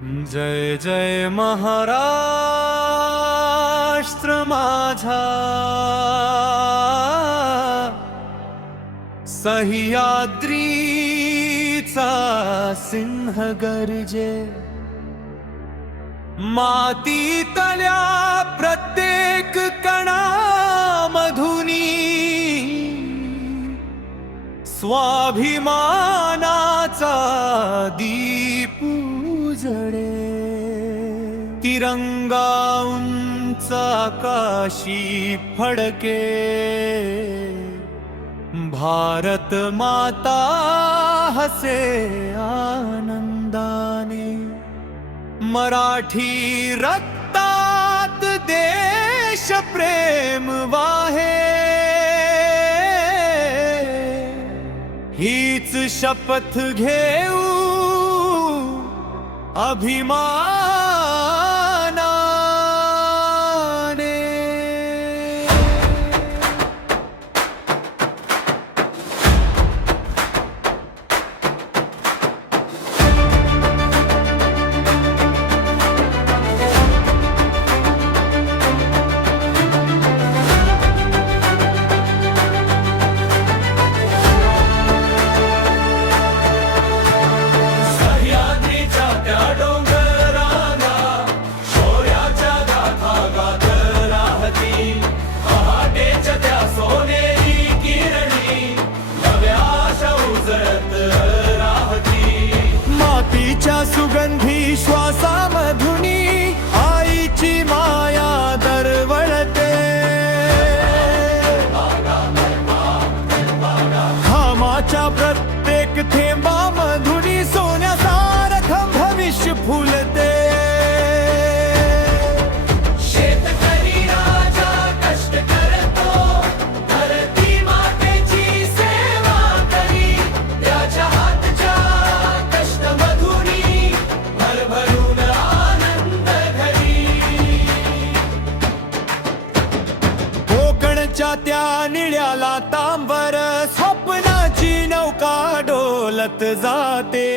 जय जय महाराष्ट्र माझा, सह्याद्रीचा सिंह गर्जे, मातीतल्या प्रत्येक कणामधुनी स्वाभिमानाचा दीप उजळे। तिरंगा उंच आकाशी फडके, भारत माता हसे आनंदाने। मराठी रक्तात देश प्रेम वाहे, हीच शपथ घेऊ अभिमानाने। सुगंधी श्वासामधुनी आईची माया दरवळते। घामाच्या प्रत्येक थेंबामधुनी सोन्यासारखं भविष्य फुलते। शेतकरी राजा कष्ट करतो, धरती मातेची सेवा करी, त्याच्या हातच्या कष्टमधुनी भरभरून आनंद घरी। कोकणच्या त्या निळ्याला तांबर स्वप्नाची नौका डोलत जाते।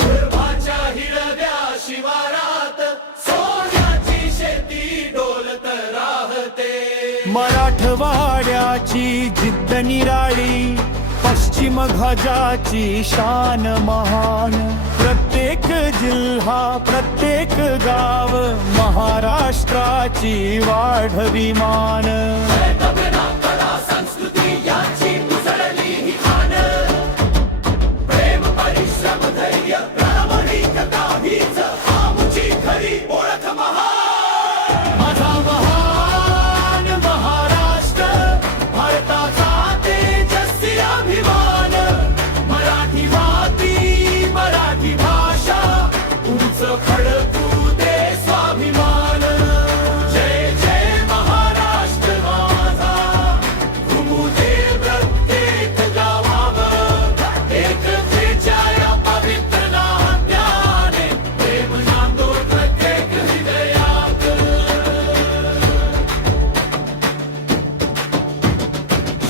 पूर्वाच्या हिरव्या शिवारात सोन्याची शेती डोलत राहते। मराठवाड्याची जिद्द निराळी, पश्चिम घाटाची शान महान। प्रत्येक जिल्हा प्रत्येक गाव महाराष्ट्राची वाढवी मान। संस्कृती याची पुसळली ही खान, प्रेम परिश्रम धैर्य प्रामाणिकता हीच आमची खरी ओळख महान। माझा महान महाराष्ट्र, भारताचा तेजस्वी अभिमान। मराठी माती मराठी भाषा, उंच खडकू दे स्वाभिमान। जय जय महाराष्ट्र माझा, घुमू दे प्रत्येक गावावर एकतेच्या या पवित्र नात्याने, प्रेम नांदो प्रत्येक हृदयात।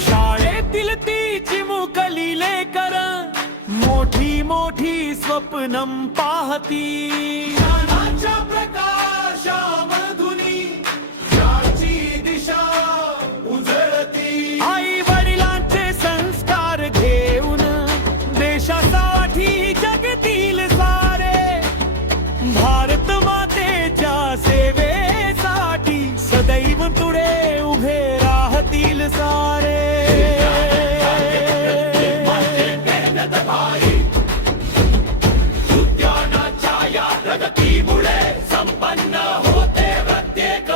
शाळेतील ती चिमुकली लेकर मोठी मोठी स्वप्नं पाहती। ज्ञानाच्या प्रकाशामधुनी याची दिशा उजळती। आई वडिलांचे संस्कार घेऊन देशासाठी जगतील सारे, भारत मातेच्या सेवेसाठी सदैव पुढे उभे राहतील सारे। उद्यानाच्या या प्रगतीमुळे संपन्न होते प्रत्येक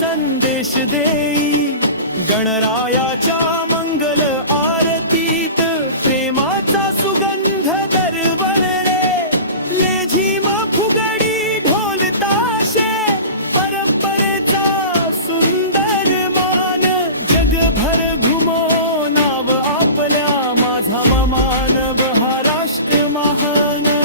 संदेश देई गणरायाच्या मंगल आरतीत प्रेमाचा सुगंध दरवळले लेझिम फुगडी ढोल ताशे परंपरेचा सुंदर मान जगभर घुमो नाव आपल्या माझा ममान महाराष्ट्र महान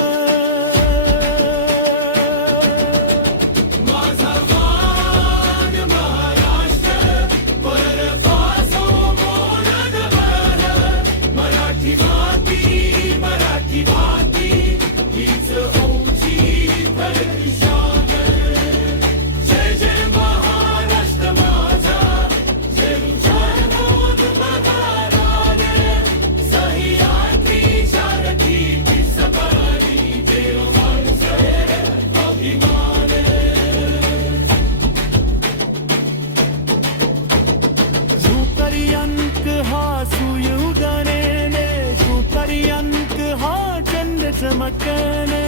पर्यंक हा सुयुगने तू पर्यंक हा चंद्र चमकने